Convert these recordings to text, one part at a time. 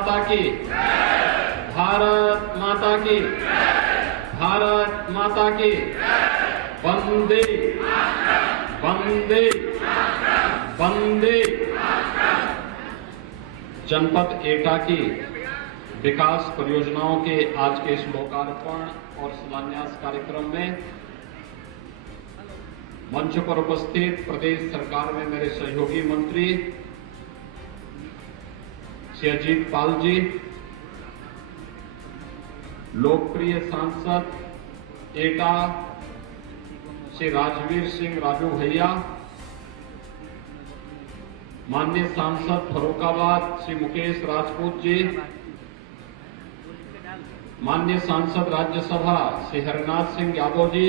माता की, भारत माता की, भारत माता की। वंदे वंदे वंदे। जनपद एटा की विकास परियोजनाओं के आज के इस लोकार्पण और शिलान्यास कार्यक्रम में मंच पर उपस्थित प्रदेश सरकार में मेरे सहयोगी मंत्री श्री अजीत पाल जी, लोकप्रिय सांसद एटा श्री राजवीर सिंह राजू भैया, माननीय सांसद फर्रुखाबाद श्री मुकेश राजपूत जी, माननीय सांसद राज्यसभा श्री हरनाथ सिंह यादव जी,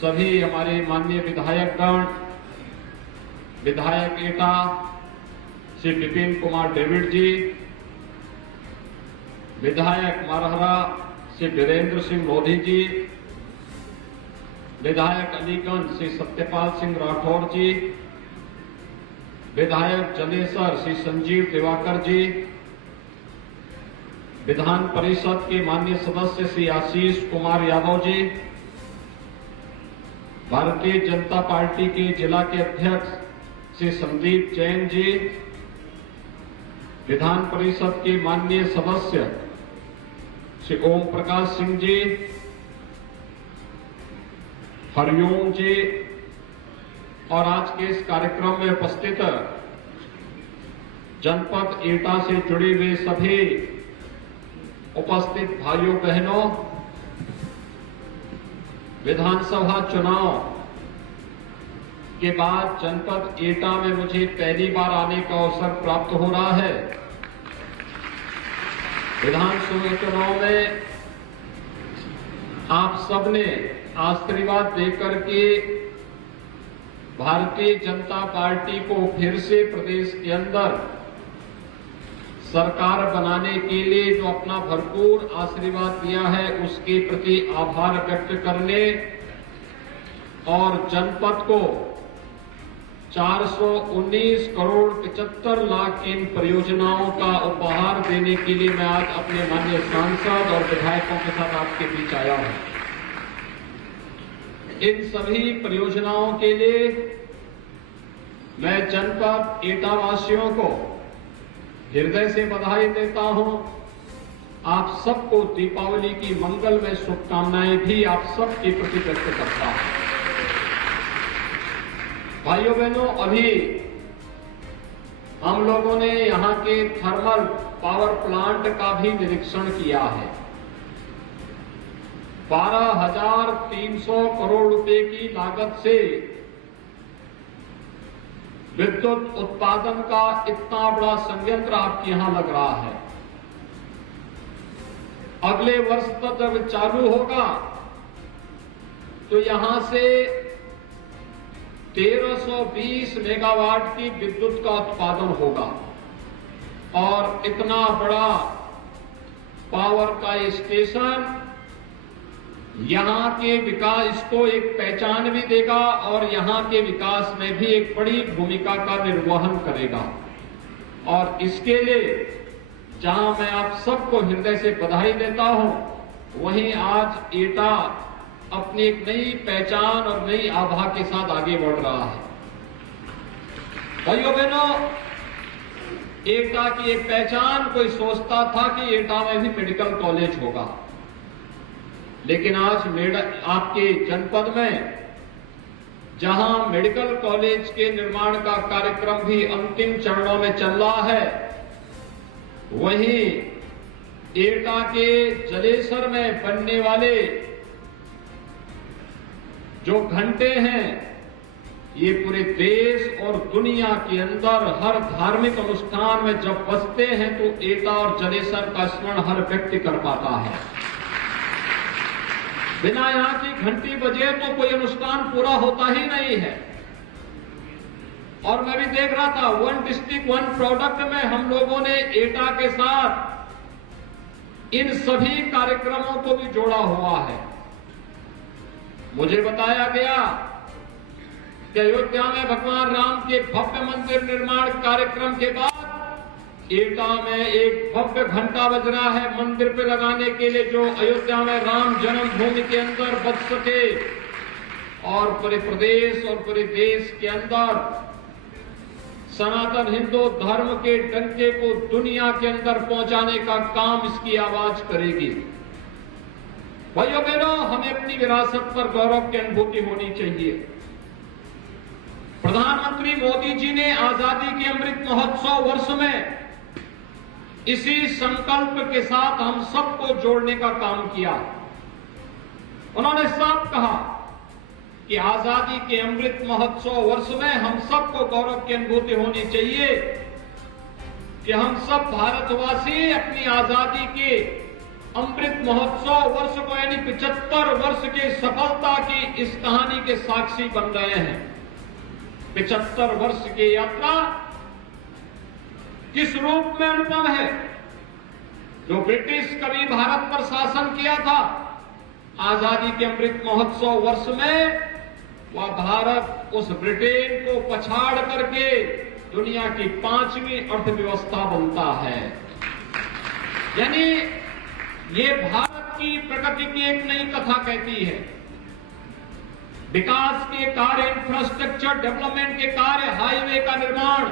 सभी हमारे माननीय विधायकगण, विधायक एटा श्री विपिन कुमार डेविड जी, विधायक मारहरा श्री वीरेंद्र सिंह लोधी जी, विधायक अलीगंज श्री सत्यपाल सिंह राठौर जी, विधायक जलेसर श्री संजीव दिवाकर जी, विधान परिषद के माननीय सदस्य श्री आशीष कुमार यादव जी, भारतीय जनता पार्टी के जिला के अध्यक्ष श्री संदीप जैन जी, विधान परिषद के माननीय सदस्य श्री ओम प्रकाश सिंह जी, हरिओम जी और आज के इस कार्यक्रम में उपस्थित जनपद एटा से जुड़े हुए सभी उपस्थित भाइयों बहनों, विधानसभा चुनाव के बाद जनपद एटा में मुझे पहली बार आने का अवसर प्राप्त हो रहा है। विधानसभा चुनाव में आप सबने आशीर्वाद देकर के भारतीय जनता पार्टी को फिर से प्रदेश के अंदर सरकार बनाने के लिए जो अपना भरपूर आशीर्वाद दिया है, उसके प्रति आभार व्यक्त करने और जनपद को 419 करोड़ 75 लाख इन परियोजनाओं का उपहार देने के लिए मैं आज अपने माननीय सांसद और विधायकों के साथ आपके बीच आया हूं। इन सभी परियोजनाओं के लिए मैं जनपद एटा वासियों को हृदय से बधाई देता हूं। आप सबको दीपावली की मंगलमय शुभकामनाएं भी आप सबके प्रति व्यक्त करता हूं। भाइयों बहनों, अभी हम लोगों ने यहां के थर्मल पावर प्लांट का भी निरीक्षण किया है। 12,300 करोड़ रुपए की लागत से विद्युत उत्पादन का इतना बड़ा संयंत्र आपके यहां लग रहा है। अगले वर्ष तक जब चालू होगा तो यहां से 1320 मेगावाट की विद्युत का उत्पादन होगा और इतना बड़ा पावर का स्टेशन यहां के विकास को एक पहचान भी देगा और यहां के विकास में भी एक बड़ी भूमिका का निर्वहन करेगा। और इसके लिए जहां मैं आप सबको हृदय से बधाई देता हूं, वहीं आज एटा अपनी एक नई पहचान और नई आभा के साथ आगे बढ़ रहा है। भाइयों बहनों, एटा की एक पहचान, कोई सोचता था कि एटा में भी मेडिकल कॉलेज होगा, लेकिन आज आपके जनपद में जहां मेडिकल कॉलेज के निर्माण का कार्यक्रम भी अंतिम चरणों में चल रहा है, वहीं एटा के जलेसर में बनने वाले जो घंटे हैं, ये पूरे देश और दुनिया के अंदर हर धार्मिक अनुष्ठान में जब बजते हैं तो एटा और जलेसर का स्मरण हर व्यक्ति कर पाता है। बिना यहां की घंटी बजे तो कोई अनुष्ठान पूरा होता ही नहीं है। और मैं भी देख रहा था, वन डिस्ट्रिक्ट वन प्रोडक्ट में हम लोगों ने एटा के साथ इन सभी कार्यक्रमों को भी जोड़ा हुआ है। मुझे बताया गया कि अयोध्या में भगवान राम के भव्य मंदिर निर्माण कार्यक्रम के बाद एटा में एक भव्य घंटा बज रहा है मंदिर पे लगाने के लिए, जो अयोध्या में राम जन्मभूमि के अंदर बज सके और पूरे प्रदेश और पूरे देश के अंदर सनातन हिंदू धर्म के डंके को दुनिया के अंदर पहुंचाने का काम इसकी आवाज करेगी। भाइयों बहनों, हमें अपनी विरासत पर गौरव की अनुभूति होनी चाहिए। प्रधानमंत्री मोदी जी ने आजादी के अमृत महोत्सव वर्ष में इसी संकल्प के साथ हम सबको जोड़ने का काम किया। उन्होंने साफ कहा कि आजादी के अमृत महोत्सव वर्ष में हम सबको गौरव की अनुभूति होनी चाहिए कि हम सब भारतवासी अपनी आजादी के अमृत महोत्सव वर्ष को यानी 75 वर्ष की सफलता की इस कहानी के साक्षी बन रहे हैं। 75 वर्ष की यात्रा किस रूप में अनुपम है। जो ब्रिटिश कभी भारत पर शासन किया था, आजादी के अमृत महोत्सव वर्ष में वह भारत उस ब्रिटेन को पछाड़ करके दुनिया की 5वीं अर्थव्यवस्था बनता है। यानी ये भारत की प्रगति की एक नई कथा कहती है। विकास के कार्य, इंफ्रास्ट्रक्चर डेवलपमेंट के कार्य, हाईवे का निर्माण,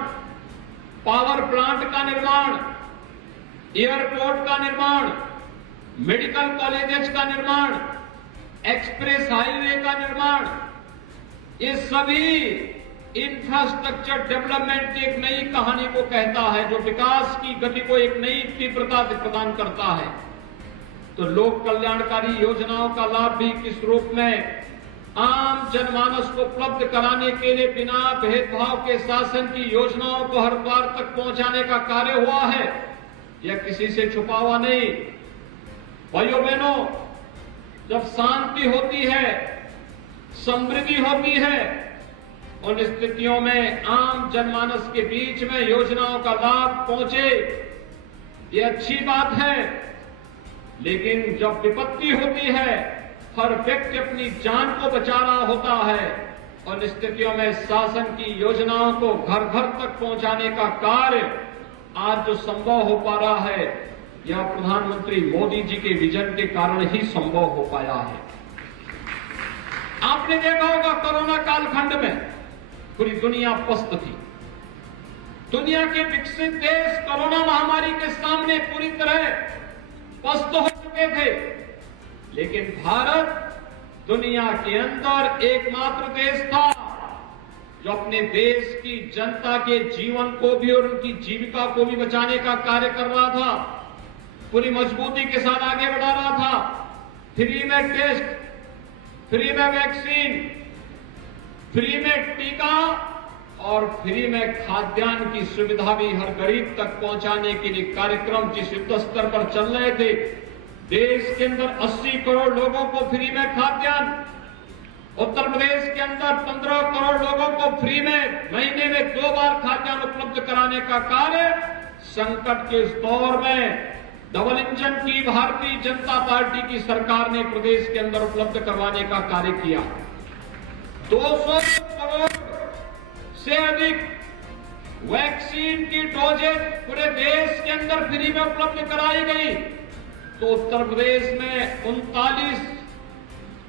पावर प्लांट का निर्माण, एयरपोर्ट का निर्माण, मेडिकल कॉलेजेस का निर्माण, एक्सप्रेस हाईवे का निर्माण, ये सभी इंफ्रास्ट्रक्चर डेवलपमेंट की एक नई कहानी को कहता है, जो विकास की गति को एक नई तीव्रता प्रदान करता है। तो लोक कल्याणकारी योजनाओं का लाभ भी किस रूप में आम जनमानस को उपलब्ध कराने के लिए बिना भेदभाव के शासन की योजनाओं को हर द्वार तक पहुंचाने का कार्य हुआ है, यह किसी से छुपा हुआ नहीं। भाइयों बहनों, जब शांति होती है, समृद्धि होती है, उन स्थितियों में आम जनमानस के बीच में योजनाओं का लाभ पहुंचे, ये अच्छी बात है। लेकिन जब विपत्ति होती है, हर व्यक्ति अपनी जान को बचा रहा होता है, और स्थितियों में शासन की योजनाओं को घर घर तक पहुंचाने का कार्य आज जो संभव हो पा रहा है, यह प्रधानमंत्री मोदी जी के विजन के कारण ही संभव हो पाया है। आपने देखा होगा कोरोना कालखंड में पूरी दुनिया पस्त थी। दुनिया के विकसित देश कोरोना महामारी के सामने पूरी तरह पस्त हो चुके थे, लेकिन भारत दुनिया के अंदर एकमात्र देश था जो अपने देश की जनता के जीवन को भी और उनकी जीविका को भी बचाने का कार्य कर रहा था, पूरी मजबूती के साथ आगे बढ़ा रहा था। फ्री में टेस्ट, फ्री में वैक्सीन, फ्री में टीका और फ्री में खाद्यान्न की सुविधा भी हर गरीब तक पहुंचाने के लिए कार्यक्रम जिस युद्ध स्तर पर चल रहे थे। देश के अंदर 80 करोड़ लोगों को फ्री में खाद्यान्न, उत्तर प्रदेश के अंदर 15 करोड़ लोगों को फ्री में महीने में 2 बार खाद्यान्न उपलब्ध कराने का कार्य संकट के इस दौर में डबल इंजन की भारतीय जनता पार्टी की सरकार ने प्रदेश के अंदर उपलब्ध करवाने का कार्य किया। 200 करोड़ से अधिक वैक्सीन की डोजेज पूरे देश के अंदर फ्री में उपलब्ध कराई गई। तो उत्तर प्रदेश में 39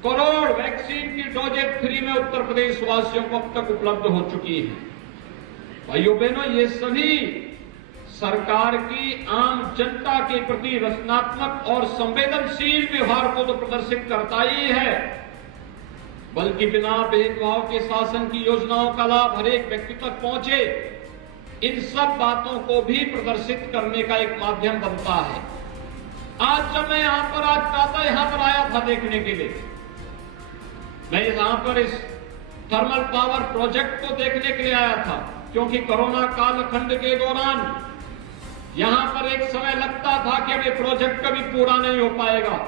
करोड़ वैक्सीन की डोजेज फ्री में उत्तर प्रदेश वासियों को अब तक उपलब्ध हो चुकी है। भाइयों बहनों, ये सभी सरकार की आम जनता के प्रति रचनात्मक और संवेदनशील व्यवहार को तो प्रदर्शित करता ही है, बल्कि बिना भेदभाव के शासन की योजनाओं का लाभ हर एक व्यक्ति तक पहुंचे, इन सब बातों को भी प्रदर्शित करने का एक माध्यम बनता है। आज जब मैं यहां पर आया था देखने के लिए, मैं यहां पर इस थर्मल पावर प्रोजेक्ट को देखने के लिए आया था, क्योंकि कोरोना कालखंड के दौरान यहां पर एक समय लगता था कि अब ये प्रोजेक्ट कभी पूरा नहीं हो पाएगा,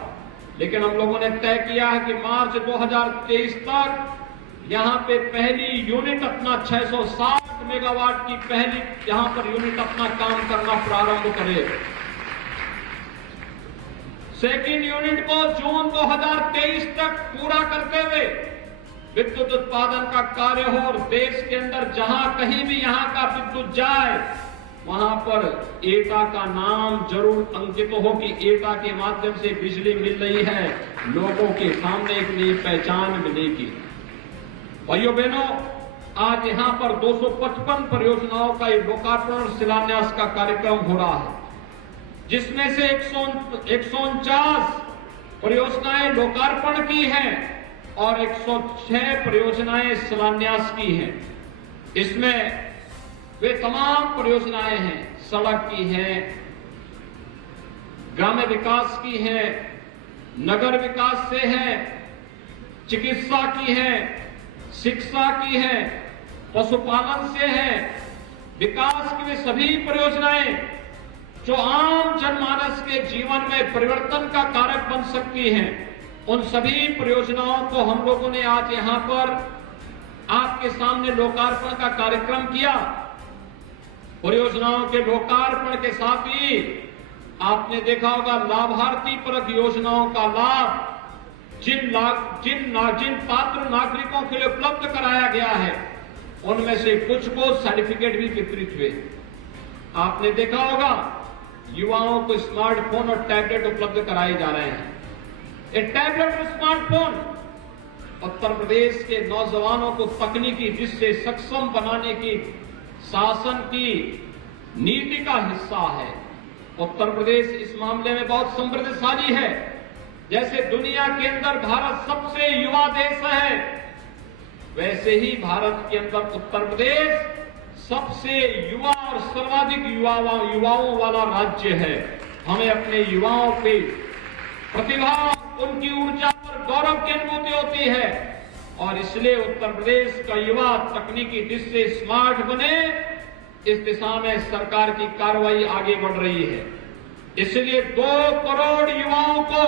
लेकिन हम लोगों ने तय किया है कि मार्च 2023 तक यहां पे पहली यूनिट अपना 660 मेगावाट की पहली यहां पर यूनिट अपना काम करना प्रारंभ करे। सेकेंड यूनिट को जून 2023 तक पूरा करते हुए विद्युत उत्पादन का कार्य हो और देश के अंदर जहां कहीं भी यहां का विद्युत जाए वहां पर एटा का नाम जरूर अंकित हो कि एटा के माध्यम से बिजली मिल रही है, लोगों के सामने एक नई पहचान मिलेगी। भाइयों बहनों, आज यहां पर 255 परियोजनाओं का लोकार्पण और शिलान्यास का कार्यक्रम हो रहा है, जिसमें से 149 परियोजनाएं लोकार्पण की हैं और 106 परियोजनाएं शिलान्यास की हैं। इसमें वे तमाम परियोजनाएं हैं, सड़क की हैं, ग्राम्य विकास की हैं, नगर विकास से है, चिकित्सा की है, शिक्षा की है, पशुपालन से है। विकास की वे सभी परियोजनाएं जो आम जनमानस के जीवन में परिवर्तन का कारक बन सकती हैं, उन सभी परियोजनाओं को हम लोगों ने आज यहां पर आपके सामने लोकार्पण का कार्यक्रम किया। परियोजनाओं के लोकार्पण के साथ ही आपने देखा होगा लाभार्थी परक योजनाओं का लाभ जिन पात्र नागरिकों के लिए उपलब्ध कराया गया है, उनमें से कुछ को सर्टिफिकेट भी वितरित हुए। आपने देखा होगा युवाओं को स्मार्टफोन और टैबलेट उपलब्ध कराए जा रहे हैं। ये टैबलेट और स्मार्टफोन उत्तर प्रदेश के नौजवानों को तकनीकी दृष्टि से सक्षम बनाने की शासन की नीति का हिस्सा है। उत्तर प्रदेश इस मामले में बहुत समृद्धशाली है। जैसे दुनिया के अंदर भारत सबसे युवा देश है, वैसे ही भारत के अंदर उत्तर प्रदेश सबसे युवा और सर्वाधिक युवाओं वाला राज्य है। हमें अपने युवाओं पे प्रतिभा, उनकी ऊर्जा पर गौरव की अनुभूति होती है और इसलिए उत्तर प्रदेश का युवा तकनीकी दृष्टि से स्मार्ट बने, इस दिशा में सरकार की कार्रवाई आगे बढ़ रही है। इसलिए 2 करोड़ युवाओं को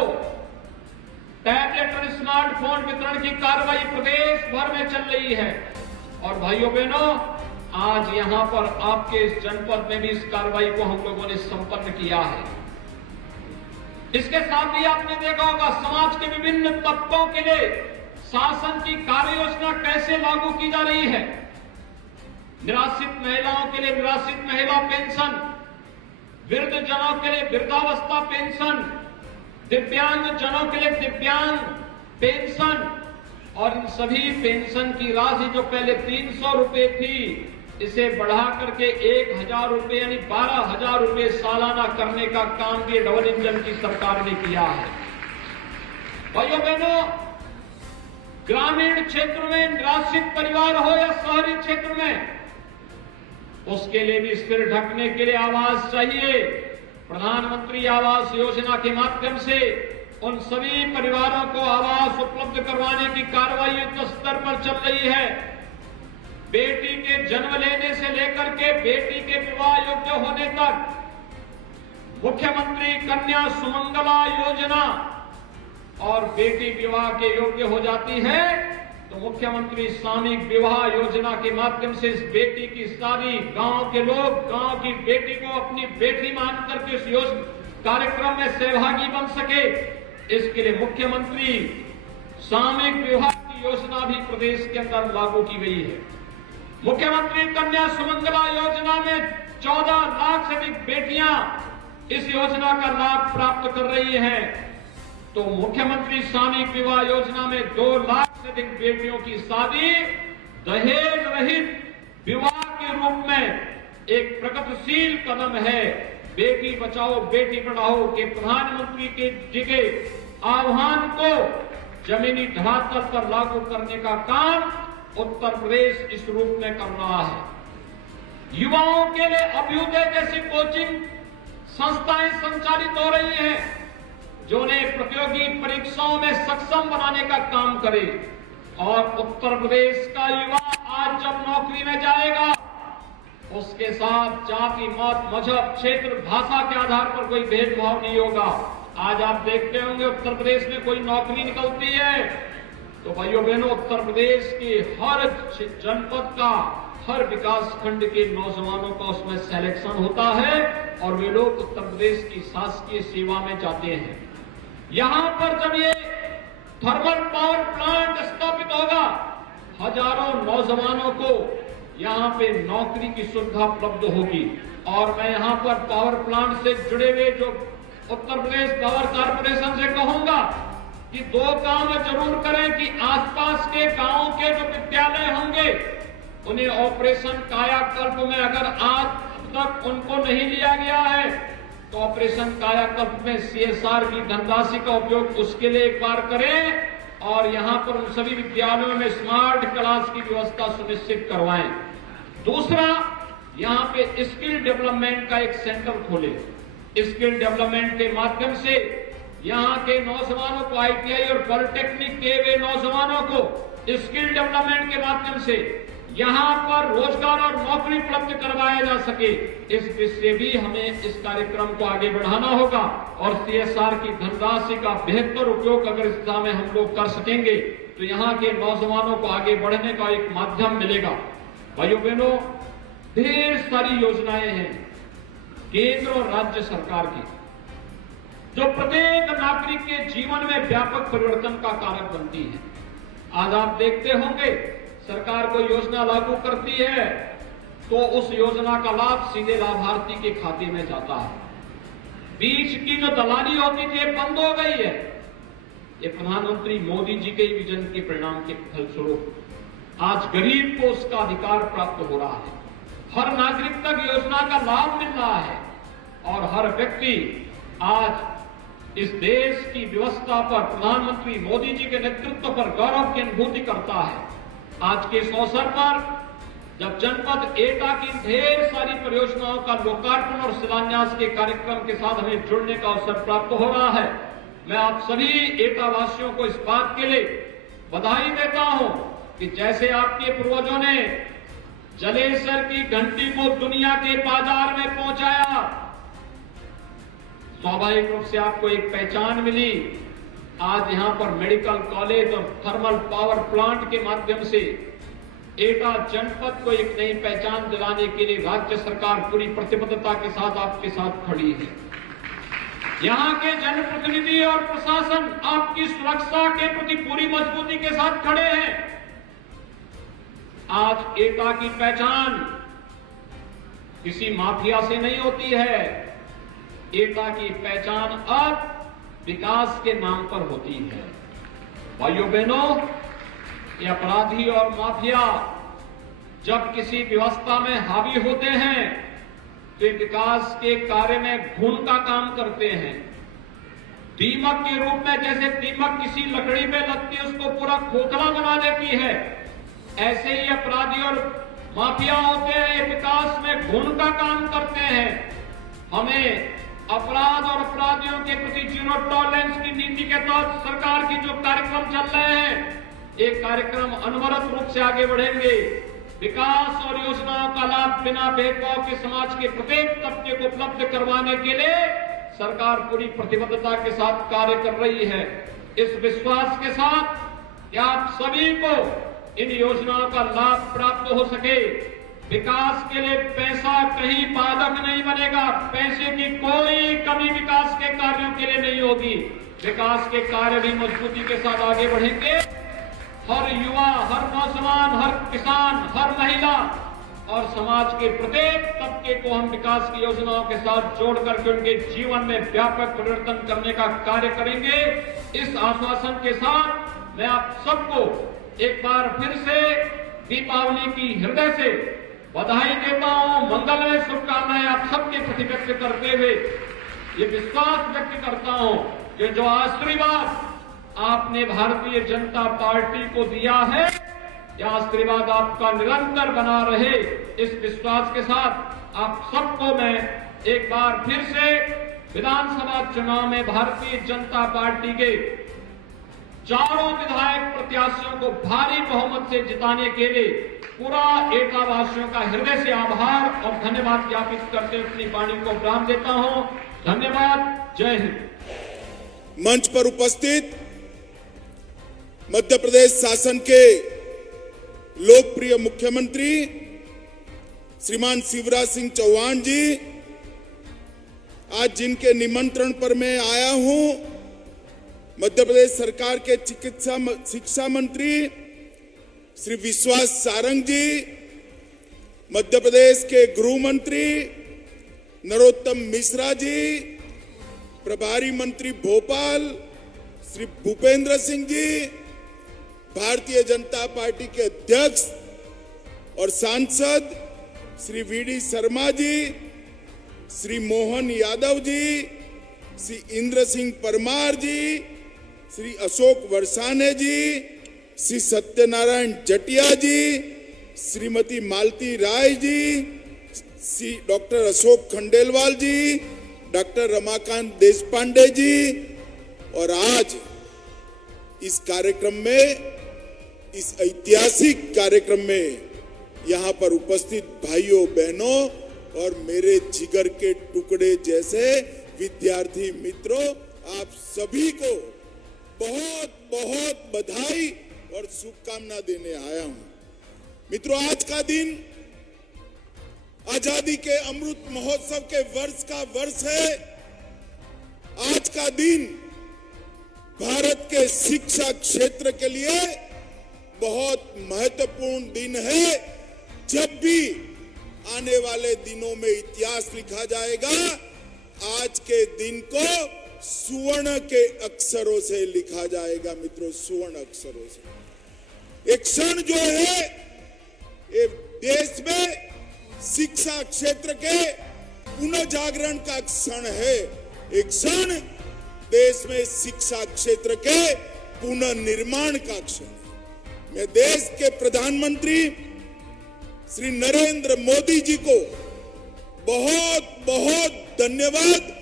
टैबलेट और स्मार्टफोन वितरण की कार्रवाई प्रदेश भर में चल रही है। और भाइयों बहनों, आज यहां पर आपके इस जनपद में भी इस कार्रवाई को हम लोगों ने संपन्न किया है। इसके साथ ही आपने देखा होगा समाज के विभिन्न तबकों के लिए शासन की कार्य योजना कैसे लागू की जा रही है। निराश्रित महिलाओं के लिए निराश्रित महिला पेंशन, वृद्ध जनों के लिए वृद्धावस्था पेंशन, दिव्यांग जनों के लिए दिव्यांग पेंशन, और इन सभी पेंशन की राशि जो पहले 300 रुपए थी, इसे बढ़ा करके 1000 रुपए यानी 12,000 रुपए सालाना करने का काम भी डबल इंजन की सरकार ने किया है। भाइयों बहनों, ग्रामीण क्षेत्र में निराश्रित परिवार हो या शहरी क्षेत्र में, उसके लिए भी सिर ढकने के लिए आवास चाहिए। प्रधानमंत्री आवास योजना के माध्यम से उन सभी परिवारों को आवास उपलब्ध करवाने की कार्रवाई युद्ध स्तर पर चल रही है। बेटी के जन्म लेने से लेकर के बेटी के विवाह योग्य होने तक मुख्यमंत्री कन्या सुमंगला योजना, और बेटी विवाह के योग्य हो जाती है तो मुख्यमंत्री सामूहिक विवाह योजना के माध्यम से इस बेटी की शादी गांव के लोग गांव की बेटी को अपनी बेटी मान करके इस कार्यक्रम में सहभागी बन सके, इसके लिए मुख्यमंत्री सामूहिक विवाह की योजना भी प्रदेश के अंदर लागू की गई है। मुख्यमंत्री कन्या सुमंगला योजना में 14 लाख से अधिक बेटियां इस योजना का लाभ प्राप्त कर रही हैं, तो मुख्यमंत्री सामूहिक विवाह योजना में 2 लाख से अधिक बेटियों की शादी दहेज रहित विवाह के रूप में एक प्रगतिशील कदम है। बेटी बचाओ बेटी पढ़ाओ के प्रधानमंत्री जी के आह्वान को जमीनी धरातल पर लागू करने का काम उत्तर प्रदेश इस रूप में कर रहा है। युवाओं के लिए अभ्युदय जैसी कोचिंग संस्थाएं संचालित हो रही हैं, जो उन्हें प्रतियोगी परीक्षाओं में सक्षम बनाने का काम करे। और उत्तर प्रदेश का युवा आज जब नौकरी में जाएगा, उसके साथ जाति, मत, मजहब, क्षेत्र, भाषा के आधार पर कोई भेदभाव नहीं होगा। आज आप देखते होंगे उत्तर प्रदेश में कोई नौकरी निकलती है तो भाइयों बहनों, उत्तर प्रदेश के हर जनपद का, हर विकास खंड के नौजवानों का उसमें सिलेक्शन होता है और वे लोग उत्तर प्रदेश की शासकीय सेवा में जाते हैं। यहां पर जब ये थर्मल पावर प्लांट स्थापित होगा हजारों नौजवानों को यहाँ पे नौकरी की सुविधा उपलब्ध होगी। और मैं यहाँ पर पावर प्लांट से जुड़े हुए जो उत्तर प्रदेश पावर कारपोरेशन से कहूंगा कि दो काम जरूर करें कि आसपास के गांवों के जो विद्यालय होंगे उन्हें ऑपरेशन कायाकल्प में अगर आज तक उनको नहीं लिया गया है तो ऑपरेशन कायाकल्प में CSR की धनराशि का उपयोग उसके लिए एक बार करें और यहां पर उन सभी विद्यालयों में स्मार्ट क्लास की व्यवस्था सुनिश्चित करवाएं। दूसरा, यहां पे स्किल डेवलपमेंट का एक सेंटर खोले। स्किल डेवलपमेंट के माध्यम से यहां के नौजवानों को ITI और पॉलिटेक्निक के वे नौजवानों को स्किल डेवलपमेंट के माध्यम से यहां पर रोजगार और नौकरी उपलब्ध करवाया जा सके। इस दृष्टि भी हमें इस कार्यक्रम को आगे बढ़ाना होगा और CSR की धनराशि का बेहतर उपयोग अगर इस दिशा में हम लोग कर सकेंगे तो यहां के नौजवानों को आगे बढ़ने का एक माध्यम मिलेगा। भाइयों बहनों, ढेर सारी योजनाएं हैं केंद्र और राज्य सरकार की जो प्रत्येक नागरिक के जीवन में व्यापक परिवर्तन का कारक बनती है। आज आप देखते होंगे सरकार कोई योजना लागू करती है तो उस योजना का लाभ सीधे लाभार्थी के खाते में जाता है। बीच की जो दलाली होती थी बंद हो गई है। ये प्रधानमंत्री मोदी जी के विजन के परिणाम के फलस्वरूप आज गरीब को उसका अधिकार प्राप्त हो रहा है। हर नागरिक तक योजना का लाभ मिल रहा है और हर व्यक्ति आज इस देश की व्यवस्था पर प्रधानमंत्री मोदी जी के नेतृत्व पर गौरव की अनुभूति करता है। आज के इस अवसर पर जब जनपद एटा की ढेर सारी परियोजनाओं का लोकार्पण और शिलान्यास के कार्यक्रम के साथ हमें जुड़ने का अवसर प्राप्त हो रहा है, मैं आप सभी एटा वासियों को इस बात के लिए बधाई देता हूं कि जैसे आपके पूर्वजों ने जलेसर की घंटी को दुनिया के बाजार में पहुंचाया, स्वाभाविक रूप से आपको एक पहचान मिली। आज यहां पर मेडिकल कॉलेज और थर्मल पावर प्लांट के माध्यम से एटा जनपद को एक नई पहचान दिलाने के लिए राज्य सरकार पूरी प्रतिबद्धता के साथ आपके साथ खड़ी है। यहां के जनप्रतिनिधि और प्रशासन आपकी सुरक्षा के प्रति पूरी मजबूती के साथ खड़े हैं। आज एटा की पहचान किसी माफिया से नहीं होती है। एटा की पहचान अब विकास के नाम पर होती है। भाइयों बहनों, ये अपराधी और माफिया जब किसी व्यवस्था में हावी होते हैं तो विकास के कार्य में घुन का काम करते हैं। दीमक के रूप में जैसे दीमक किसी लकड़ी में लगती है उसको पूरा खोखला बना देती है, ऐसे ही अपराधी और माफिया होते हैं, विकास में घुन का काम करते हैं। हमें अपराध और अपराधियों के प्रति जीरो टॉलरेंस की नीति के तहत सरकार की जो कार्यक्रम चल रहे हैं, एक कार्यक्रम अनवरत रूप से आगे बढ़ेंगे। विकास और योजनाओं का लाभ बिना भेदभाव के समाज के प्रत्येक तबके को उपलब्ध करवाने के लिए सरकार पूरी प्रतिबद्धता के साथ कार्य कर रही है। इस विश्वास के साथ कि आप सभी को इन योजनाओं का लाभ प्राप्त हो सके। विकास के लिए पैसा कहीं बाधक नहीं बनेगा, पैसे की कोई कमी विकास के कार्यों के लिए नहीं होगी। विकास के कार्य भी मजबूती के साथ आगे बढ़ेंगे। हर युवा, हर नौजवान, हर किसान, हर महिला और समाज के प्रत्येक तबके को हम विकास की योजनाओं के साथ जोड़ करके उनके जीवन में व्यापक परिवर्तन करने का कार्य करेंगे। इस आश्वासन के साथ मैं आप सबको एक बार फिर से दीपावली की हृदय से बधाई देता हूं, मंगलमय शुभकामनाएं आप सबके प्रति व्यक्त करते हुए ये विश्वास व्यक्त करता हूं कि जो आशीर्वाद आपने भारतीय जनता पार्टी को दिया है, यह आशीर्वाद आपका निरंतर बना रहे। इस विश्वास के साथ आप सबको मैं एक बार फिर से विधानसभा चुनाव में भारतीय जनता पार्टी के चारों विधायक प्रत्याशियों को भारी बहुमत से जिताने के लिए पूरा एटा वासियों का हृदय से आभार और धन्यवाद ज्ञापित करते हुए अपनी वाणी को विराम देता हूं। धन्यवाद। जय हिंद। मंच पर उपस्थित मध्य प्रदेश शासन के लोकप्रिय मुख्यमंत्री श्रीमान शिवराज सिंह चौहान जी, आज जिनके निमंत्रण पर मैं आया हूं, मध्य प्रदेश सरकार के शिक्षा मंत्री श्री विश्वास सारंग जी, मध्य प्रदेश के गृह मंत्री नरोत्तम मिश्रा जी, प्रभारी मंत्री भोपाल श्री भूपेंद्र सिंह जी, भारतीय जनता पार्टी के अध्यक्ष और सांसद श्री वीडी शर्मा जी, श्री मोहन यादव जी, श्री इंद्र सिंह परमार जी, श्री अशोक वर्षाने जी, श्री सत्यनारायण जटिया जी, श्रीमती मालती राय जी, श्री डॉक्टर अशोक खंडेलवाल जी, डॉक्टर रमाकांत देशपांडे जी, और आज इस कार्यक्रम में, इस ऐतिहासिक कार्यक्रम में यहाँ पर उपस्थित भाइयों बहनों और मेरे जिगर के टुकड़े जैसे विद्यार्थी मित्रों, आप सभी को बहुत बहुत बधाई और शुभकामना देने आया हूं। मित्रों, आज का दिन आजादी के अमृत महोत्सव के वर्ष का वर्ष है। आज का दिन भारत के शिक्षा क्षेत्र के लिए बहुत महत्वपूर्ण दिन है। जब भी आने वाले दिनों में इतिहास लिखा जाएगा, आज के दिन को सुवर्ण के अक्षरों से लिखा जाएगा। मित्रों, सुवर्ण अक्षरों से एक क्षण जो है, ये देश में शिक्षा क्षेत्र के पुनर्जागरण का क्षण है। एक क्षण देश में शिक्षा क्षेत्र के पुनर्निर्माण का क्षण है। मैं देश के प्रधानमंत्री श्री नरेंद्र मोदी जी को बहुत बहुत धन्यवाद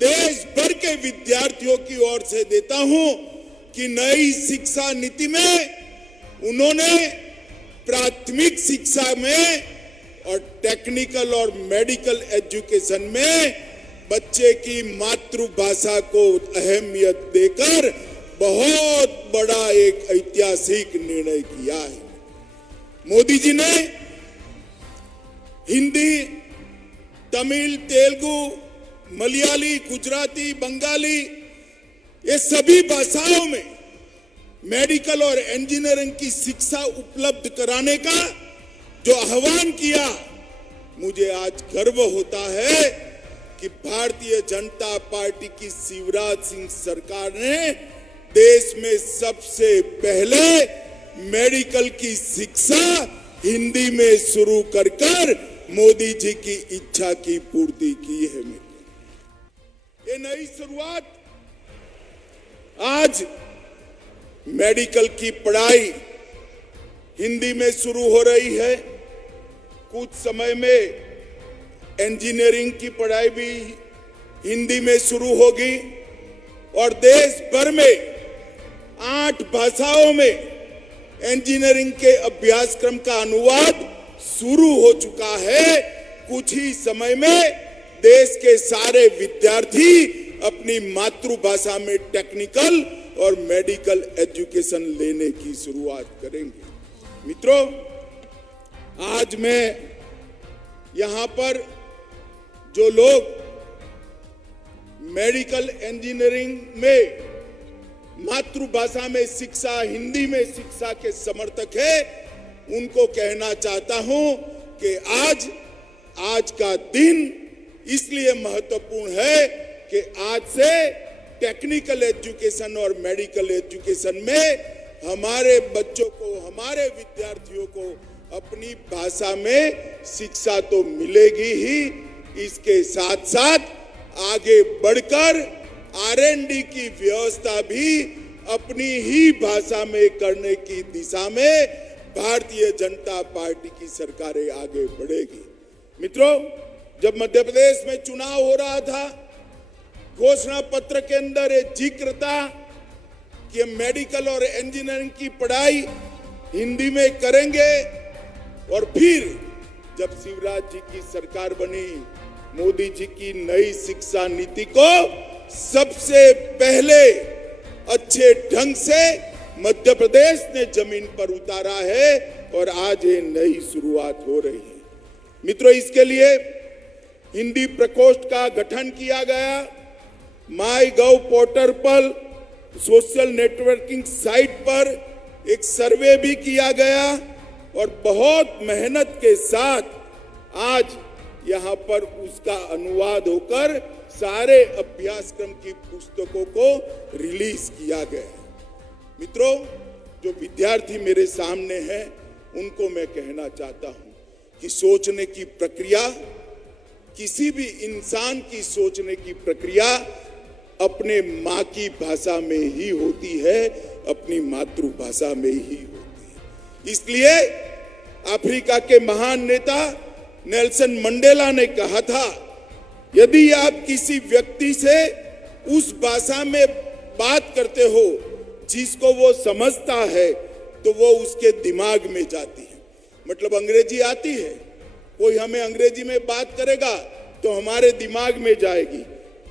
देश भर के विद्यार्थियों की ओर से देता हूं कि नई शिक्षा नीति में उन्होंने प्राथमिक शिक्षा में और टेक्निकल और मेडिकल एजुकेशन में बच्चे की मातृभाषा को अहमियत देकर बहुत बड़ा एक ऐतिहासिक निर्णय किया है। मोदी जी ने हिंदी, तमिल, तेलुगु, मलयाली, गुजराती, बंगाली, ये सभी भाषाओं में मेडिकल और इंजीनियरिंग की शिक्षा उपलब्ध कराने का जो आह्वान किया, मुझे आज गर्व होता है कि भारतीय जनता पार्टी की शिवराज सिंह सरकार ने देश में सबसे पहले मेडिकल की शिक्षा हिंदी में शुरू कर मोदी जी की इच्छा की पूर्ति की है। ये नई शुरुआत, आज मेडिकल की पढ़ाई हिंदी में शुरू हो रही है। कुछ समय में इंजीनियरिंग की पढ़ाई भी हिंदी में शुरू होगी और देश भर में 8 भाषाओं में इंजीनियरिंग के अभ्यासक्रम का अनुवाद शुरू हो चुका है। कुछ ही समय में देश के सारे विद्यार्थी अपनी मातृभाषा में टेक्निकल और मेडिकल एजुकेशन लेने की शुरुआत करेंगे। मित्रों, आज मैं यहां पर जो लोग मेडिकल इंजीनियरिंग में मातृभाषा में शिक्षा, हिंदी में शिक्षा के समर्थक है, उनको कहना चाहता हूं कि आज का दिन इसलिए महत्वपूर्ण है कि आज से टेक्निकल एजुकेशन और मेडिकल एजुकेशन में हमारे बच्चों को, हमारे विद्यार्थियों को अपनी भाषा में शिक्षा तो मिलेगी ही, इसके साथ साथ आगे बढ़कर R&D की व्यवस्था भी अपनी ही भाषा में करने की दिशा में भारतीय जनता पार्टी की सरकारें आगे बढ़ेगी। मित्रों, जब मध्य प्रदेश में चुनाव हो रहा था, घोषणा पत्र के अंदर एक जिक्र था कि मेडिकल और इंजीनियरिंग की पढ़ाई हिंदी में करेंगे, और फिर जब शिवराज जी की सरकार बनी, मोदी जी की नई शिक्षा नीति को सबसे पहले अच्छे ढंग से मध्य प्रदेश ने जमीन पर उतारा है और आज ये नई शुरुआत हो रही है। मित्रों, इसके लिए हिंदी प्रकोष्ठ का गठन किया गया। माई गव पोर्टल पर, सोशल नेटवर्किंग साइट पर एक सर्वे भी किया गया और बहुत मेहनत के साथ आज यहाँ पर उसका अनुवाद होकर सारे अभ्यासक्रम की पुस्तकों को रिलीज किया गया। मित्रों, जो विद्यार्थी मेरे सामने हैं उनको मैं कहना चाहता हूं कि सोचने की प्रक्रिया, किसी भी इंसान की सोचने की प्रक्रिया अपने माँ की भाषा में ही होती है, अपनी मातृभाषा में ही होती है। इसलिए अफ्रीका के महान नेता नेल्सन मंडेला ने कहा था, यदि आप किसी व्यक्ति से उस भाषा में बात करते हो जिसको वो समझता है तो वो उसके दिमाग में जाती है। मतलब अंग्रेजी आती है, कोई हमें अंग्रेजी में बात करेगा तो हमारे दिमाग में जाएगी।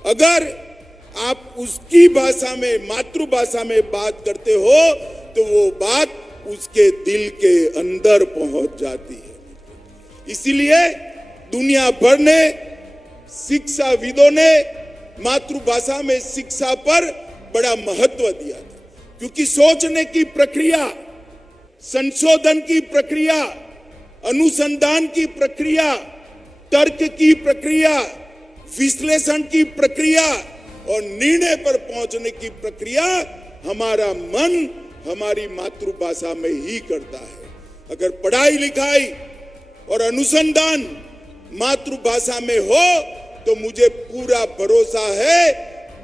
अगर आप उसकी भाषा में, मातृभाषा में बात करते हो तो वो बात उसके दिल के अंदर पहुंच जाती है। इसीलिए दुनिया भर ने, शिक्षाविदों ने मातृभाषा में शिक्षा पर बड़ा महत्व दिया था, क्योंकि सोचने की प्रक्रिया, संशोधन की प्रक्रिया, अनुसंधान की प्रक्रिया, तर्क की प्रक्रिया, विश्लेषण की प्रक्रिया और निर्णय पर पहुंचने की प्रक्रिया हमारा मन हमारी मातृभाषा में ही करता है। अगर पढ़ाई लिखाई और अनुसंधान मातृभाषा में हो तो मुझे पूरा भरोसा है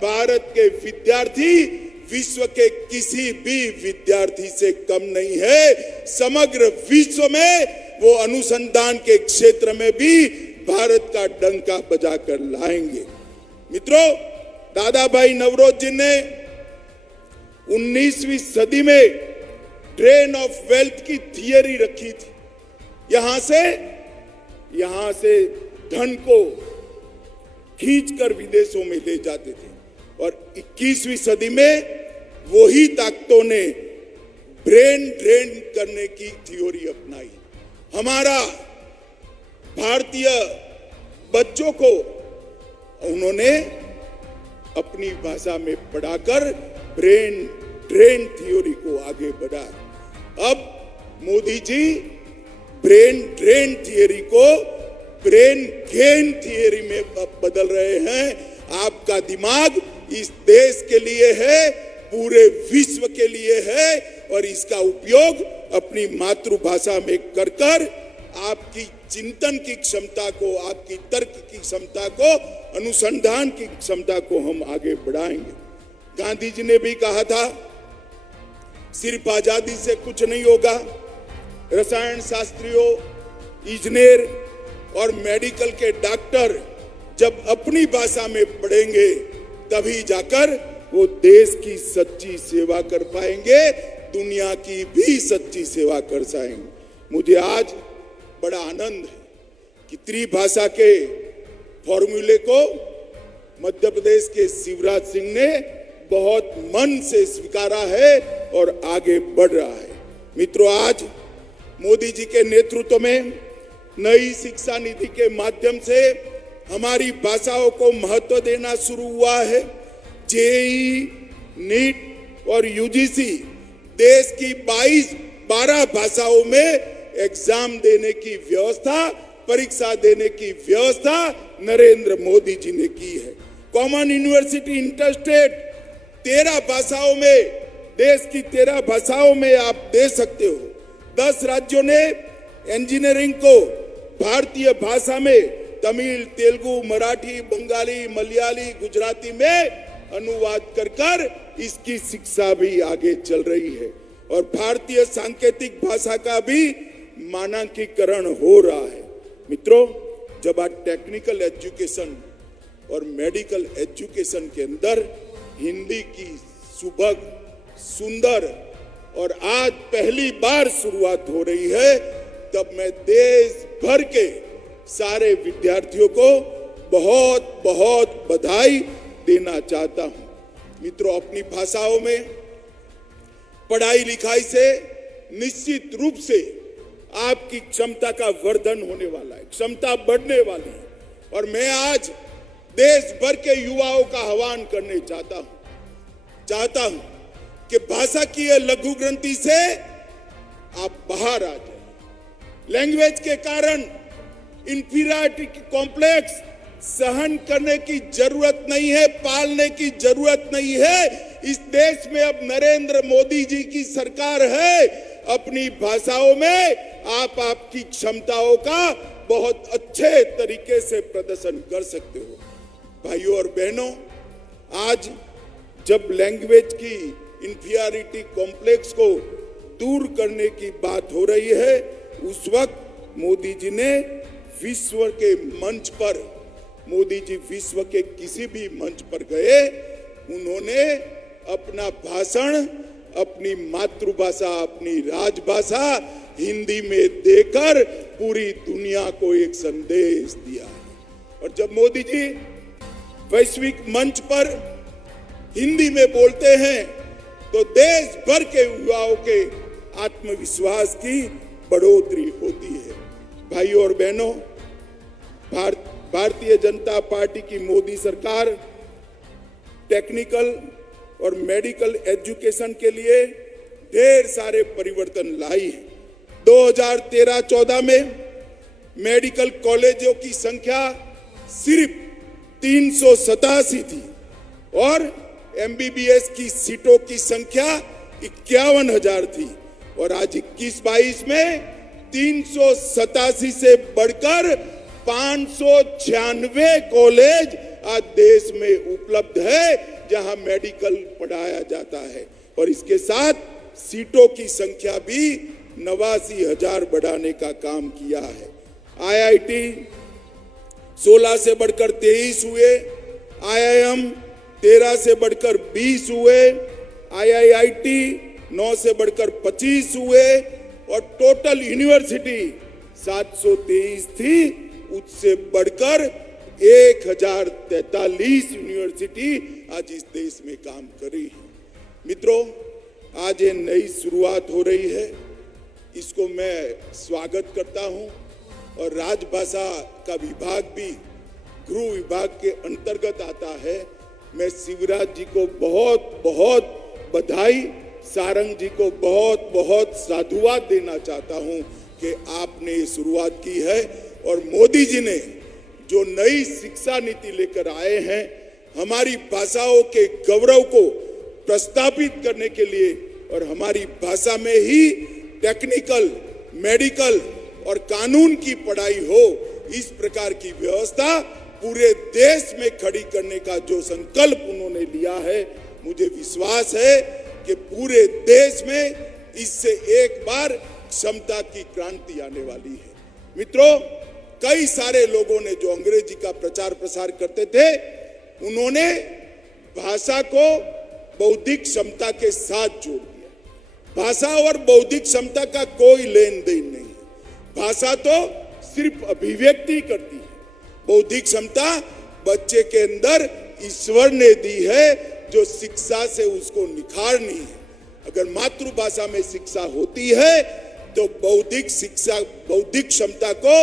भारत के विद्यार्थी विश्व के किसी भी विद्यार्थी से कम नहीं है। समग्र विश्व में वो अनुसंधान के क्षेत्र में भी भारत का डंका बजाकर लाएंगे। मित्रों, दादा भाई नवरोज जी ने 19वीं सदी में ड्रेन ऑफ वेल्थ की थियरी रखी थी। यहां से धन को खींचकर विदेशों में ले जाते थे और 21वीं सदी में वही ताकतों ने ब्रेन ड्रेन करने की थ्योरी अपनाई। हमारा भारतीय बच्चों को उन्होंने अपनी भाषा में पढ़ाकर ब्रेन ड्रेन थ्योरी को आगे बढ़ाया। अब Modi ji brain drain theory को ब्रेन गेन थियरी में बदल रहे हैं। आपका दिमाग इस देश के लिए है, पूरे विश्व के लिए है और इसका उपयोग अपनी मातृभाषा में कर कर आपकी चिंतन की क्षमता को, आपकी तर्क की क्षमता को, अनुसंधान की क्षमता को हम आगे बढ़ाएंगे। गांधी जी ने भी कहा था, सिर्फ आजादी से कुछ नहीं होगा। रसायन शास्त्रियों, इंजीनियर और मेडिकल के डॉक्टर जब अपनी भाषा में पढ़ेंगे तभी जाकर वो देश की सच्ची सेवा कर पाएंगे, दुनिया की भी सच्ची सेवा कर पाएंगे। मुझे आज बड़ा आनंद है कि त्रिभाषा के फॉर्मूले को मध्य प्रदेश के शिवराज सिंह ने बहुत मन से स्वीकारा है और आगे बढ़ रहा है। मित्रों, आज मोदी जी के नेतृत्व में नई शिक्षा नीति के माध्यम से हमारी भाषाओं को महत्व देना शुरू हुआ है। जेईई, नीट और यूजीसी देश की 12 भाषाओं में एग्जाम देने की व्यवस्था, परीक्षा देने की व्यवस्था नरेंद्र मोदी जी ने की है। कॉमन यूनिवर्सिटी इंटरस्टेट 13 भाषाओं में, देश की 13 भाषाओं में आप दे सकते हो। 10 राज्यों ने इंजीनियरिंग को भारतीय भाषा में तमिल, तेलुगु, मराठी, बंगाली, मलयाली, गुजराती में अनुवाद कर इसकी शिक्षा भी आगे चल रही है और भारतीय सांकेतिक भाषा का भी मानकीकरण हो रहा है। मित्रों, जब आज टेक्निकल एजुकेशन और मेडिकल एजुकेशन के अंदर हिंदी की सुभग, सुंदर और आज पहली बार शुरुआत हो रही है, तब मैं देश भर के सारे विद्यार्थियों को बहुत बहुत बधाई देना चाहता हूं। मित्रों, अपनी भाषाओं में पढ़ाई लिखाई से निश्चित रूप से आपकी क्षमता का वर्धन होने वाला है, क्षमता बढ़ने वाली है और मैं आज देश भर के युवाओं का आह्वान करने चाहता हूं कि भाषा की ये लघु ग्रंथि से आप बाहर आ जाए। लैंग्वेज के कारण इंफीरियरिटी कॉम्प्लेक्स सहन करने की जरूरत नहीं है, पालने की जरूरत नहीं है। इस देश में अब नरेंद्र मोदी जी की सरकार है। अपनी भाषाओं में आप आपकी क्षमताओं का बहुत अच्छे तरीके से प्रदर्शन कर सकते हो। भाइयों और बहनों, आज जब लैंग्वेज की इंफीरियरिटी कॉम्प्लेक्स को दूर करने की बात हो रही है, उस वक्त मोदी जी ने विश्व के मंच पर, मोदी जी विश्व के किसी भी मंच पर गए, उन्होंने अपना भाषण अपनी मातृभाषा, अपनी राजभाषा हिंदी में देकर पूरी दुनिया को एक संदेश दिया। और जब मोदी जी वैश्विक मंच पर हिंदी में बोलते हैं तो देश भर के युवाओं के आत्मविश्वास की बढ़ोतरी होती है। भाइयों और बहनों, भारतीय जनता पार्टी की मोदी सरकार टेक्निकल और मेडिकल एजुकेशन के लिए ढेर सारे परिवर्तन लाई है। 2013-14 में मेडिकल कॉलेजों की संख्या सिर्फ 387 थी और एमबीबीएस की सीटों की संख्या 51,000 थी और आज 21-22 में 387 से बढ़कर 596 कॉलेज आज देश में उपलब्ध है जहां मेडिकल पढ़ाया जाता है। और इसके साथ सीटों की संख्या भी 89,000 बढ़ाने का काम किया है। आईआईटी 16 से बढ़कर 23 हुए, आईआईएम 13 से बढ़कर 20 हुए, आईआईआईटी 9 से बढ़कर 25 हुए और टोटल यूनिवर्सिटी 723 थी, उससे बढ़कर 1043 यूनिवर्सिटी आज इस देश में काम कर रही है। मित्रों, आज ये नई शुरुआत हो रही है, इसको मैं स्वागत करता हूं और राजभाषा का विभाग भी गृह विभाग के अंतर्गत आता है। मैं शिवराज जी को बहुत बहुत बधाई, सारंग जी को बहुत बहुत साधुवाद देना चाहता हूं कि आपने ये शुरुआत की है और मोदी जी ने जो नई शिक्षा नीति लेकर आए हैं, हमारी भाषाओं के गौरव को प्रस्थापित करने के लिए और हमारी भाषा में ही टेक्निकल, मेडिकल और कानून की पढ़ाई हो, इस प्रकार की व्यवस्था पूरे देश में खड़ी करने का जो संकल्प उन्होंने लिया है, मुझे विश्वास है कि पूरे देश में इससे एक बार क्षमता की क्रांति आने वाली है। मित्रों, कई सारे लोगों ने जो अंग्रेजी का प्रचार प्रसार करते थे, उन्होंने भाषा को बौद्धिक क्षमता के साथ जोड़ दिया। भाषा और बौद्धिक क्षमता का कोई लेन देन नहीं है। भाषा तो सिर्फ अभिव्यक्ति करती है, बौद्धिक क्षमता बच्चे के अंदर ईश्वर ने दी है जो शिक्षा से उसको निखारनी है। अगर मातृभाषा में शिक्षा होती है तो बौद्धिक क्षमता को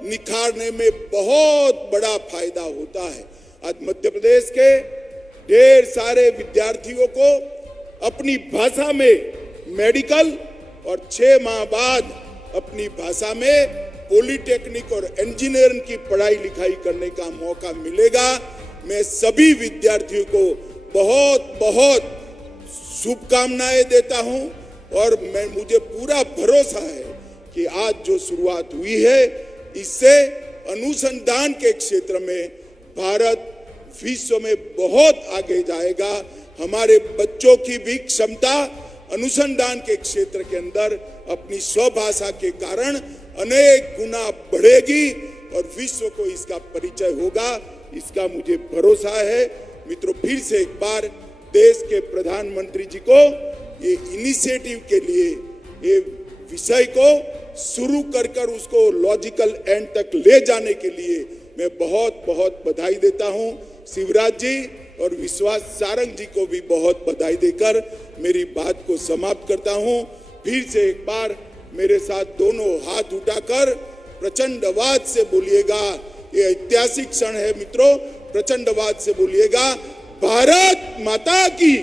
निखारने में बहुत बड़ा फायदा होता है। आज मध्य प्रदेश के ढेर सारे विद्यार्थियों को अपनी भाषा में मेडिकल और 6 माह बाद अपनी भाषा में पॉलिटेक्निक और इंजीनियरिंग की पढ़ाई लिखाई करने का मौका मिलेगा। मैं सभी विद्यार्थियों को बहुत बहुत शुभकामनाएं देता हूं और मुझे पूरा भरोसा है कि आज जो शुरुआत हुई है, इससे अनुसंधान के क्षेत्र में भारत विश्व में बहुत आगे जाएगा। हमारे बच्चों की भी क्षमता अनुसंधान के क्षेत्र के अंदर अपनी स्वभाषा के कारण अनेक गुना बढ़ेगी और विश्व को इसका परिचय होगा, इसका मुझे भरोसा है। मित्रों, फिर से एक बार देश के प्रधानमंत्री जी को ये इनिशिएटिव के लिए, ये विषय को शुरू कर उसको लॉजिकल एंड तक ले जाने के लिए मैं बहुत बहुत बधाई देता हूं। शिवराज जी और विश्वास सारंग जी को भी बहुत बधाई देकर मेरी बात को समाप्त करता हूं। फिर से एक बार मेरे साथ दोनों हाथ उठाकर प्रचंड आवाज से बोलिएगा, ये ऐतिहासिक क्षण है मित्रों, प्रचंड आवाज से बोलिएगा, भारत माता की।